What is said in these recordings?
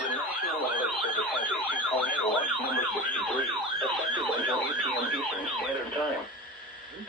The National Weather Service has issued tornado watch number 63, effective until 8 p.m. Eastern Standard Time.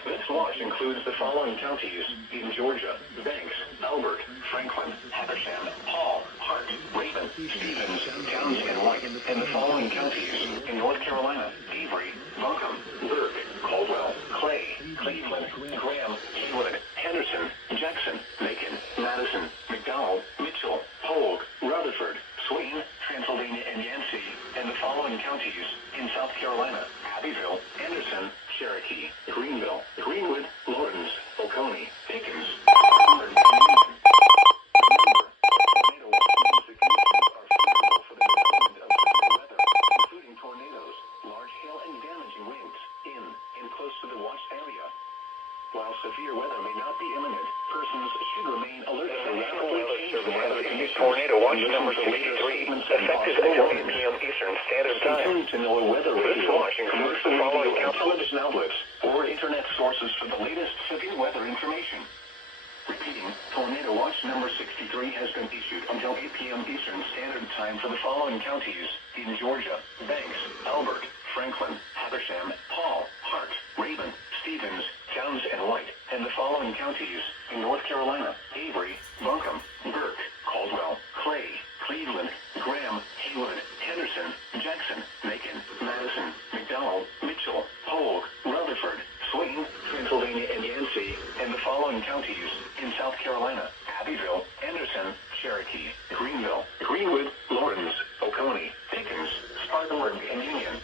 This watch includes the following counties in Georgia: Banks, Albert, Franklin, Habersham, Hall, Hart, Raven, Stevens, Towns, and White, and the following counties in North Carolina: Avery, Buncombe, Burke, Caldwell, Clay, Cleveland, Graham, Haywood, Henderson, Jackson, Macon, Madison, McDowell, Mitchell, Polk, Rutherford, Swain, Transylvania, and Yancey, and the following counties in South Carolina: Abbeville, Anderson, Cherokee, Greenville, Greenwood, Lawrence, Oconee, Pickens, Spartanburg, and Union. Remember, tornado watch means the conditions are favorable for the development of severe weather, including tornadoes, large hail, and damaging winds in and close to the watched area. While severe weather may not be imminent, persons should remain alert for rapidly changing weather conditions. Tornado watch number 63, effective until 8 p.m. Eastern Standard Time. Stay tuned to know weather radio, commercial radio, and television outlets, or internet sources for the latest severe weather information. Repeating, tornado watch number 63 has been issued until 8 p.m. Eastern Standard Time for the following counties in Georgia: Banks, Albert, Franklin, Habersham, Hall, Hart, Raven, Stevens, Towns, and White, and the following counties in North Carolina: Avery, Buncombe, Burke, Caldwell, Clay, Cleveland, Graham, Haywood, Henderson, Jackson, Macon, Madison, McDowell, Mitchell, Polk, Rutherford, Swain, Transylvania, and Yancey, and the following counties in South Carolina: Abbeville, Anderson, Cherokee, Greenville, Greenwood, Lawrence, Oconee, Pickens, Spartanburg, and Union.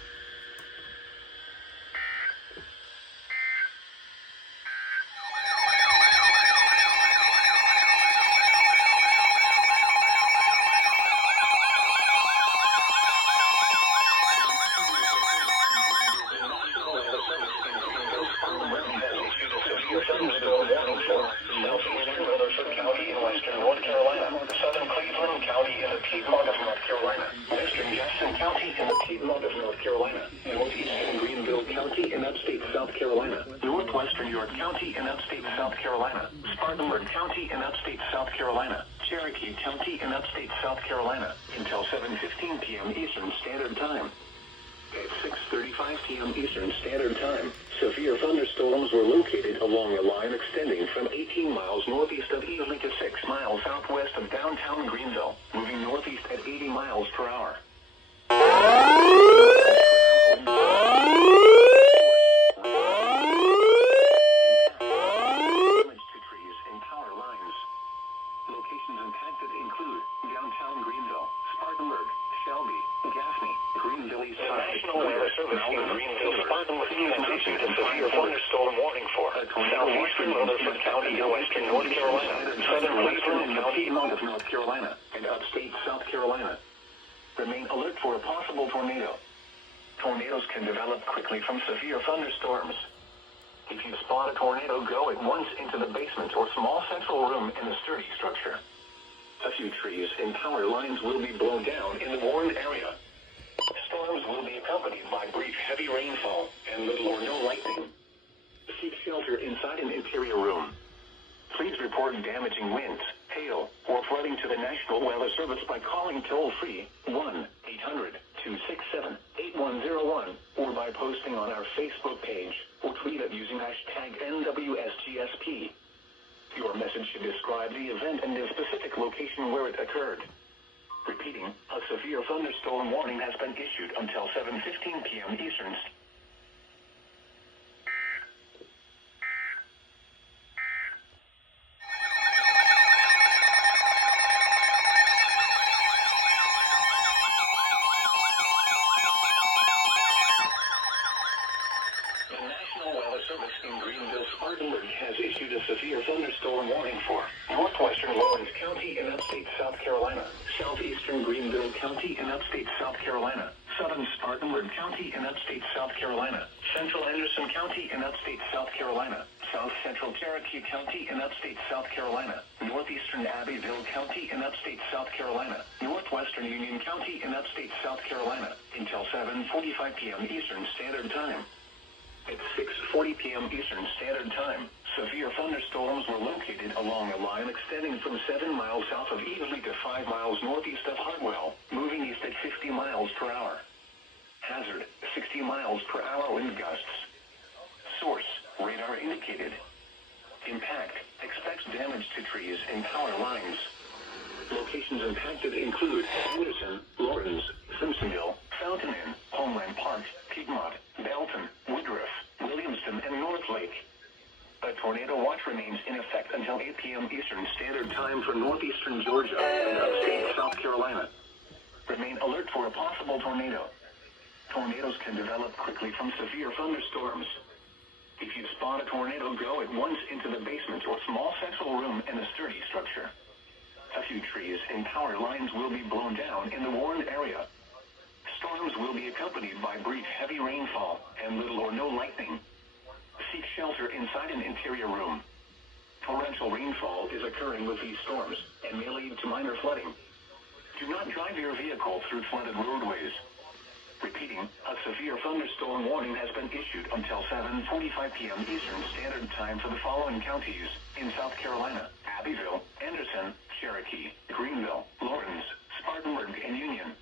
Northwestern York County in upstate South Carolina, Spartanburg County in upstate South Carolina, Cherokee County in upstate South Carolina, until 7:15 p.m. Eastern Standard Time. At 6:35 p.m. Eastern Standard Time, severe thunderstorms were located along a line extending from 18 miles northeast of Ely to 6 miles southwest of downtown Greenville, moving northeast at 80 miles per hour. Locations impacted include downtown Greenville, Spartanburg, Shelby, Gaffney, Greenville East Side. The National Weather Service in Greenville, Spartanburg has issued a severe thunderstorm warning for southeastern Rutherford County in western North Carolina, southern Cleveland County of North Carolina, and upstate South Carolina. Remain alert for a possible tornado. Tornadoes can develop quickly from severe thunderstorms. If you spot a tornado, go at once into the basement or small central room in a sturdy structure. A few trees and power lines will be blown down in the warned area. Storms will be accompanied by brief heavy rainfall and little or no lightning. Seek shelter inside an interior room. Please report damaging winds, hail, or flooding to the National Weather Service by calling toll-free 1-800-267-8101 or by posting on our Facebook page or tweet it using hashtag NWSGSP. Your message should describe the event and the specific location where it occurred. Repeating, a severe thunderstorm warning has been issued until 7:15 p.m. Eastern. Spartanburg has issued a severe thunderstorm warning for northwestern Lawrence County in upstate South Carolina, southeastern Greenville County in upstate South Carolina, southern Spartanburg County in upstate South Carolina, central Anderson County in upstate South Carolina, south central Cherokee County in upstate South Carolina, northeastern Abbeville County in upstate South Carolina, northwestern Union County in upstate South Carolina, until 7:45 p.m. Eastern Standard Time. At 6:40 p.m. Eastern Standard Time, severe thunderstorms were located along a line extending from 7 miles south of Ely to 5 miles northeast of Hartwell, moving miles per hour. Hazard, 60 miles per hour wind gusts. Source, radar indicated. Impact, expects damage to trees and power lines. Locations impacted include Anderson, Lawrence, Simpsonville, Fountain Inn, Homeland Park, Piedmont, Belton, Woodruff, Williamston, and North Lake. A tornado watch remains in effect until 8 p.m. Eastern Standard Time for northeastern Georgia and upstate South Carolina. Remain alert for a possible tornado. Tornadoes can develop quickly from severe thunderstorms. If you spot a tornado, go at once into the basement or small central room in a sturdy structure. A few trees and power lines will be blown down in the warned area. Storms will be accompanied by brief heavy rainfall and little or no lightning. Seek shelter inside an interior room. Torrential rainfall is occurring with these storms and may lead to minor flooding. Do not drive your vehicle through flooded roadways. Repeating, a severe thunderstorm warning has been issued until 7:45 p.m. Eastern Standard Time for the following counties in South Carolina: Abbeville, Anderson, Cherokee, Greenville, Lawrence, Spartanburg, and Union.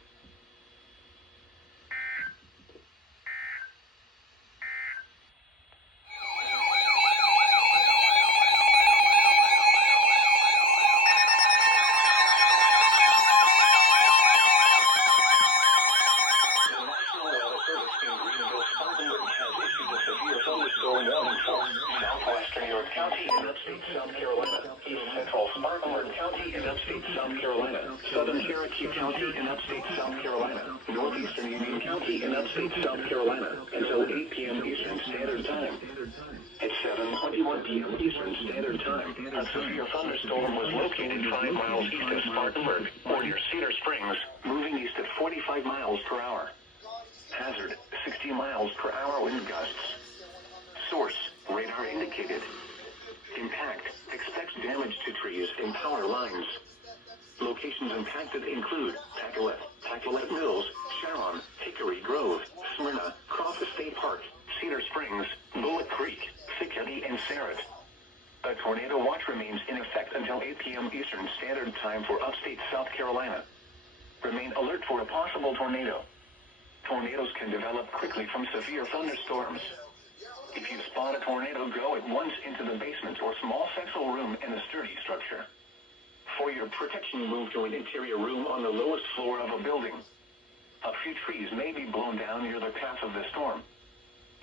Southwestern York County in upstate South Carolina, East Central Spartanburg County in upstate South Carolina, Southern Cherokee County in upstate South Carolina, Northeastern Union County in upstate South Carolina, until 8 p.m. Eastern Standard Time. At 7:21 p.m. Eastern Standard Time, a severe thunderstorm was located 5 miles east of Spartanburg, or near Cedar Springs, moving east at 45 miles per hour. Hazard, 60 miles per hour wind gusts. Source, radar indicated. Impact, expects damage to trees and power lines. Locations impacted include Tacolet Mills, Sharon, Hickory Grove, Smyrna, Cross State Park, Cedar Springs, Bullock Creek, Thickety, and Sarrett. A tornado watch remains in effect until 8 p.m. Eastern Standard Time for upstate South Carolina. Remain alert for a possible tornado. Tornadoes can develop quickly from severe thunderstorms. If you spot a tornado, go at once into the basement or small central room in a sturdy structure. For your protection, move to an interior room on the lowest floor of a building. A few trees may be blown down near the path of the storm.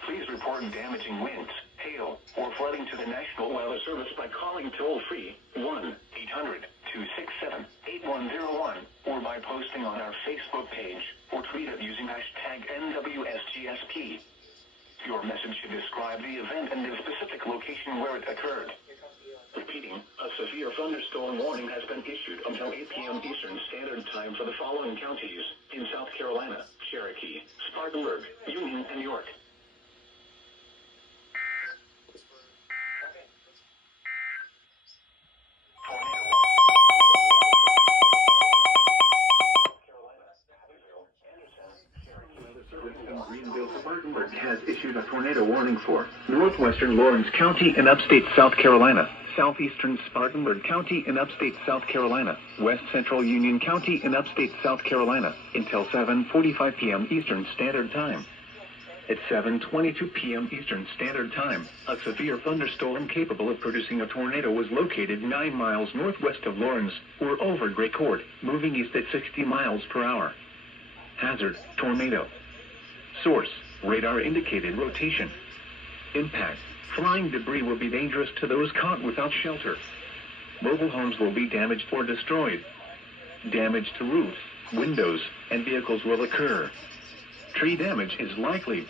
Please report damaging winds, hail, or flooding to the National Weather Service by calling toll-free 1-800-267-8101 or by posting on our Facebook page or tweet it using hashtag NWSGSP. Your message should describe the event and the specific location where it occurred. Repeating, a severe thunderstorm warning has been issued until 8 p.m. Eastern Standard Time for the following counties in South Carolina: Cherokee, Spartanburg, Union, and York. Spartanburg has issued a tornado warning for northwestern Lawrence County in upstate South Carolina, southeastern Spartanburg County in upstate South Carolina, west central Union County in upstate South Carolina, until 7:45 p.m. Eastern Standard Time. At 7:22 p.m. Eastern Standard Time, a severe thunderstorm capable of producing a tornado was located 9 miles northwest of Lawrence, or over Gray Court, moving east at 60 miles per hour. Hazard, tornado. Source, radar indicated rotation. Impact, flying debris will be dangerous to those caught without shelter. Mobile homes will be damaged or destroyed. Damage to roofs, windows, and vehicles will occur. Tree damage is likely.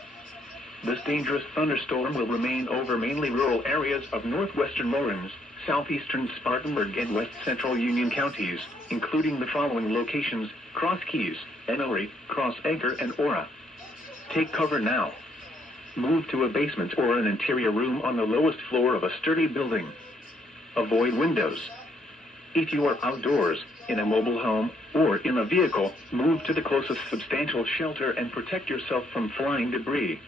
This dangerous thunderstorm will remain over mainly rural areas of northwestern Lawrence, southeastern Spartanburg, and west central Union counties, including the following locations: Cross Keys, Enory, Cross Anchor, and Ora. Take cover now. Move to a basement or an interior room on the lowest floor of a sturdy building. Avoid windows. If you are outdoors, in a mobile home, or in a vehicle, move to the closest substantial shelter and protect yourself from flying debris.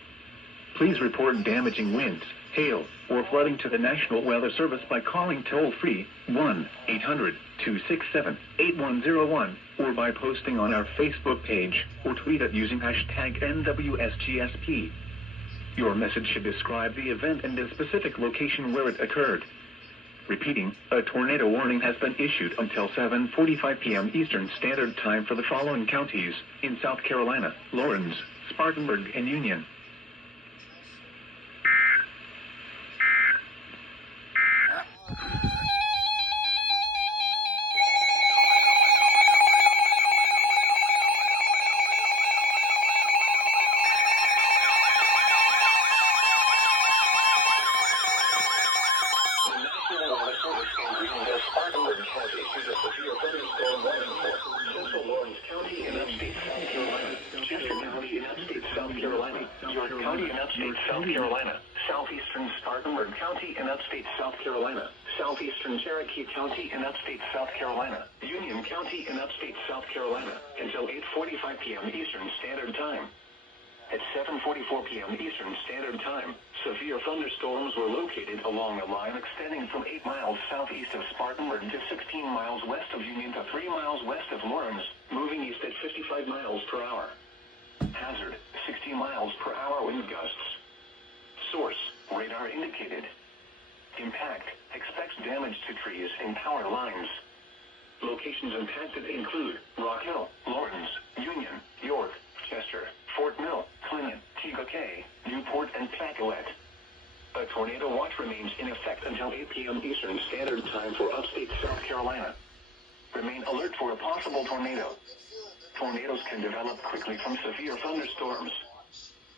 Please report damaging winds, hail, or flooding to the National Weather Service by calling toll-free 1-800-267-8101 or by posting on our Facebook page or tweet it using hashtag NWSGSP. Your message should describe the event and the specific location where it occurred. Repeating, a tornado warning has been issued until 7:45 p.m. Eastern Standard Time for the following counties in South Carolina: Lawrence, Spartanburg, and Union. Spartanburg has issued a severe thunderstorm warning for central Lawrence County in upstate South Carolina, Chester County in upstate South Carolina, York County in upstate South Carolina, southeastern Spartanburg County in upstate South Carolina, southeastern Cherokee County in upstate South Carolina, Union County in upstate South Carolina, until 8:45 p.m. Eastern Standard Time. At 7:44 p.m. Eastern Standard Time, severe thunderstorms were located along a line extending from 8 miles southeast of Spartanburg to 16 miles west of Union to 3 miles west of Lawrence, moving east at 55 miles per hour. Hazard, 60 miles per hour wind gusts. Source, radar indicated. Impact, expects damage to trees and power lines. Locations impacted include Rock Hill, Lawrence, Union, York, Chester, Fort Mill, Clinton, Teague, Newport, and Pacolet. A tornado watch remains in effect until 8 p.m. Eastern Standard Time for upstate South Carolina. Remain alert for a possible tornado. Tornadoes can develop quickly from severe thunderstorms.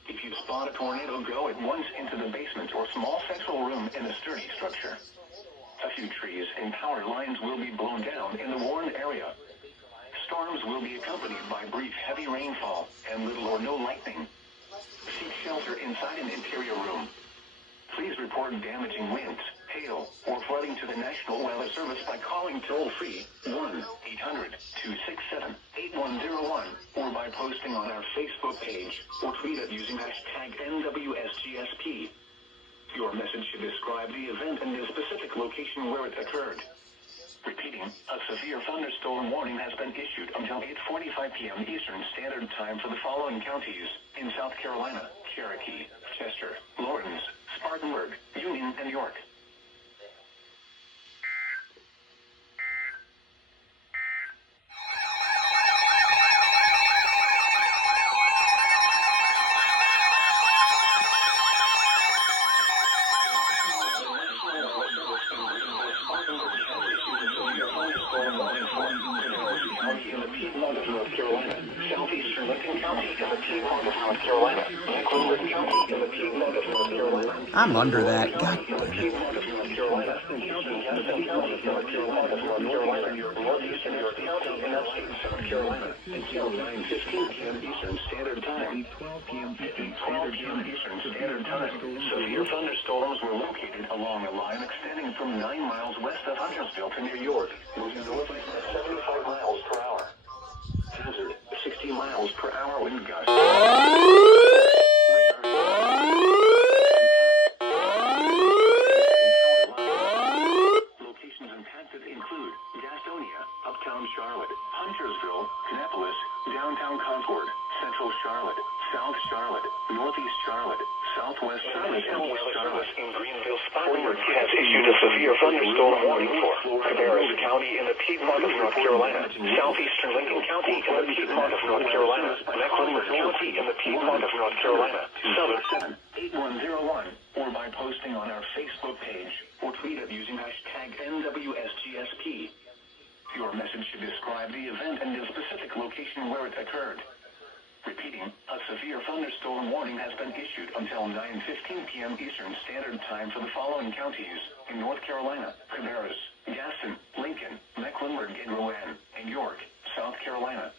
If you spot a tornado, go at once into the basement or small central room in a sturdy structure. A few trees and power lines will be blown down in the warned area. Storms will be accompanied by brief heavy rainfall and little or no lightning. Seek shelter inside an interior room. Please report damaging winds, hail, or flooding to the National Weather Service by calling toll-free 1-800-267-8101 or by posting on our Facebook page or tweet it using hashtag NWSGSP. Your message should describe the event and the specific location where it occurred. Repeating, a severe thunderstorm warning has been issued until 8:45 p.m. Eastern Standard Time for the following counties in South Carolina: Cherokee, Chester, Lawrence, Spartanburg, Union, and York. North Carolina, southeastern Lincoln County in the Piedmont of North Carolina, Mecklenburg County in the Piedmont of North Carolina. I'm under that. God damn it. Piedmont of North Carolina, eastern Gaston County in the Piedmont of North Carolina, northeastern York County in upstate South Carolina, until 9:15 p.m. Eastern Standard Time. 12 p.m. Eastern Standard Time. Severe thunderstorms were located along a line extending from 9 miles west of Huntersville to near York, moving north at 75 miles per hour. Hazard, 60 miles per hour wind gusts. Locations impacted include Gastonia, Uptown Charlotte, Huntersville, Kannapolis, Downtown Concord, Central Charlotte, South Charlotte, Northeast Charlotte, Southwest Charlotte, and West Charlotte. In Greenville, Spartanburg has issued a severe thunderstorm warning for Cabarrus County in the Piedmont of North Carolina, southeastern Lincoln County in the Piedmont of North Carolina, Mecklenburg County in the Piedmont of North Carolina, 787-8101, or by posting on our Facebook page or tweet it using hashtag NWSGSP. Your message should describe the event and the specific location where it occurred. Repeating, a severe thunderstorm warning has been issued until 9:15 p.m. Eastern Standard Time for the following counties in North Carolina: Cabarrus, Gaston, Lincoln, Mecklenburg and Rowan, and York, South Carolina.